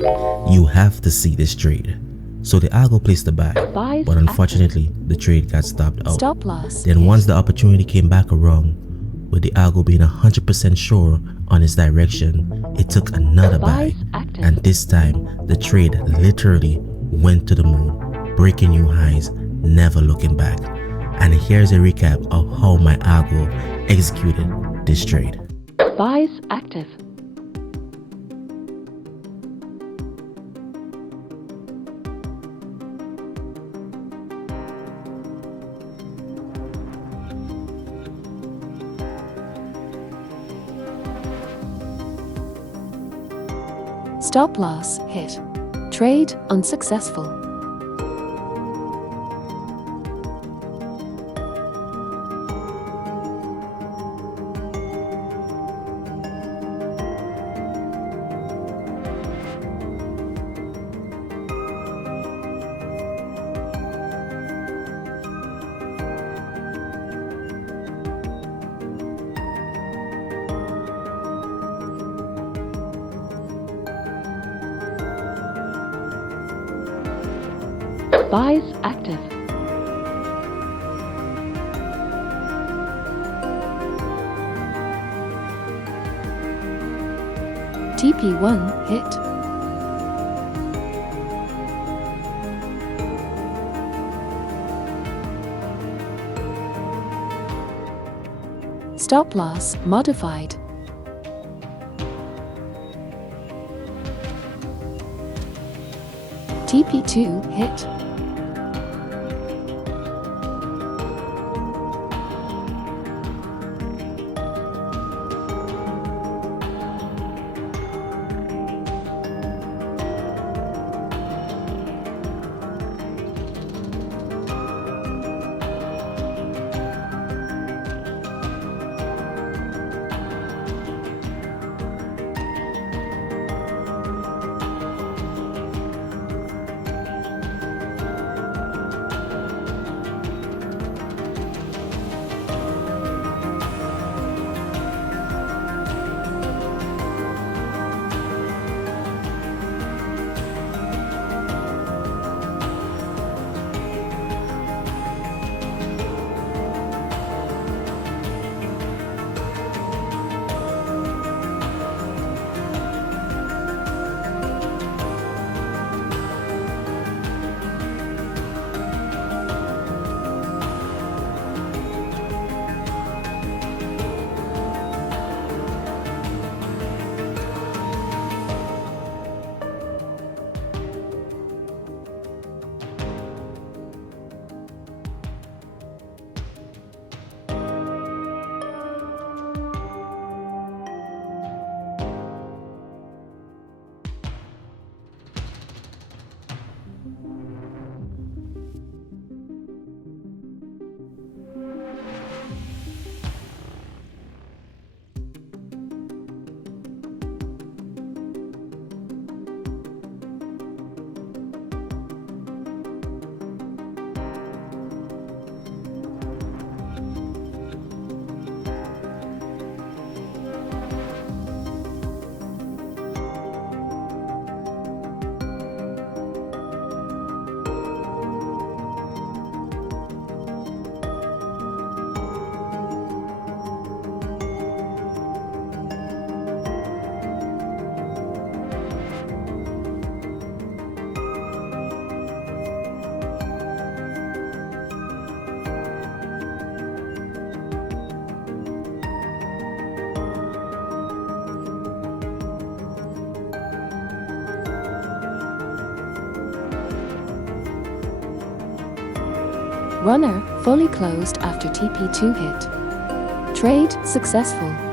You have to see this trade. So the Algo placed the buy, Buys but unfortunately the trade got stopped out. Stop loss. Then once the opportunity came back around, with the Algo being 100% sure on its direction, it took another buy, Buys active. and this time the trade literally went to the moon, breaking new highs, never looking back. And here's a recap of how my Algo executed this trade. Buys active. Stop loss hit. Trade unsuccessful. Buys active. TP1 hit. Stop loss modified. TP2 hit. Runner fully closed after TP2 hit. Trade successful.